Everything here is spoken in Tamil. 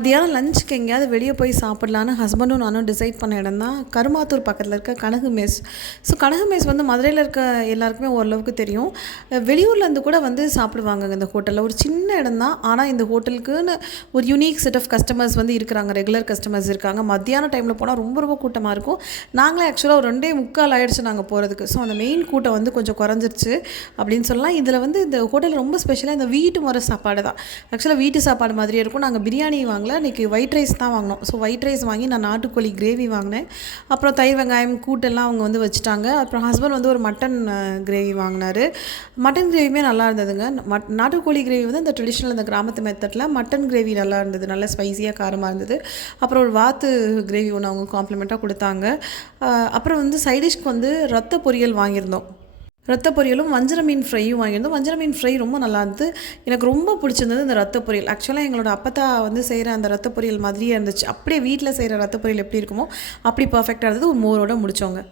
மதியானம் லஞ்சுக்கு எங்கேயாவது வெளியே போய் சாப்பிட்லான்னு ஹஸ்பண்டும் நானும் டிசைட் பண்ண இடம் தான் கருமாத்தூர் பக்கத்தில் இருக்க Kanagu mess. So Kanagu mess வந்து மதுரையில் இருக்க எல்லாருக்குமே ஓரளவுக்கு தெரியும். வெளியூர்லேருந்து கூட வந்து சாப்பிடுவாங்க இந்த ஹோட்டலில். ஒரு சின்ன இடம் தான், ஆனால் இந்த ஹோட்டலுக்குன்னு ஒரு யூனிக் செட் ஆஃப் கஸ்டமர்ஸ் வந்து இருக்கிறாங்க, ரெகுலர் கஸ்டமர்ஸ் இருக்காங்க. மத்தியான டைமில் போனால் ரொம்ப ரொம்ப கூட்டமாக இருக்கும். நாங்களே ஆக்சுவலாக ஒரு 2:45 ஆகிடுச்சு நாங்கள் போகிறதுக்கு. ஸோ அந்த மெயின் கூட்டம் வந்து கொஞ்சம் குறைஞ்சிருச்சு அப்படின்னு சொல்லலாம். இதில் வந்து இந்த ஹோட்டல் ரொம்ப ஸ்பெஷலாக இந்த வீட்டு முறை சாப்பாடு தான். ஆக்சுவலாக வீட்டு சாப்பாடு மாதிரியே இருக்கும். நாங்கள் பிரியாணி வாங்கல, இன்றைக்கி ஒயிட் ரைஸ் தான் வாங்கினோம். ஸோ ஒயிட் ரைஸ் வாங்கி நான் நாட்டுக்கோழி கிரேவி வாங்கினேன். அப்புறம் தயிர் வெங்காயம் கூட்டெல்லாம் அவங்க வந்து வச்சுட்டாங்க. அப்புறம் ஹஸ்பண்ட் வந்து ஒரு மட்டன் கிரேவி வாங்கினார். மட்டன் கிரேவியுமே நல்லா இருந்ததுங்க. நாட்டுக்கோழி கிரேவி வந்து இந்த ட்ரெடிஷ்னல் இந்த கிராமத்து மெத்தடில், மட்டன் கிரேவி நல்லா இருந்தது, நல்லா ஸ்பைஸியாக காரமாக இருந்தது. அப்புறம் ஒரு வாத்து கிரேவி ஒன்று அவங்க காம்ப்ளிமெண்ட்டாக கொடுத்தாங்க. அப்புறம் வந்து சைடிஷ்க்கு வந்து ரத்த பொரியல் வாங்கியிருந்தோம். ரத்த பொரியலும் வஞ்சர மீன் ஃப்ரையும் வாங்கியிருந்தோம். வஞ்சர மீன் ஃப்ரை ரொம்ப நல்லா இருந்தது. எனக்கு ரொம்ப பிடிச்சிருந்தது இந்த ரத்த பொரியல். ஆக்சுவலாக எங்களோட அப்பத்தா வந்து செய்கிற அந்த ரத்த பொரியல் மாதிரியே இருந்துச்சு. அப்படியே வீட்டில் செய்கிற ரத்த பொரியல் எப்படி இருக்குமோ அப்படி பர்ஃபெக்டாக இருந்தது. ஒரு மோரோடு முடித்தோங்க.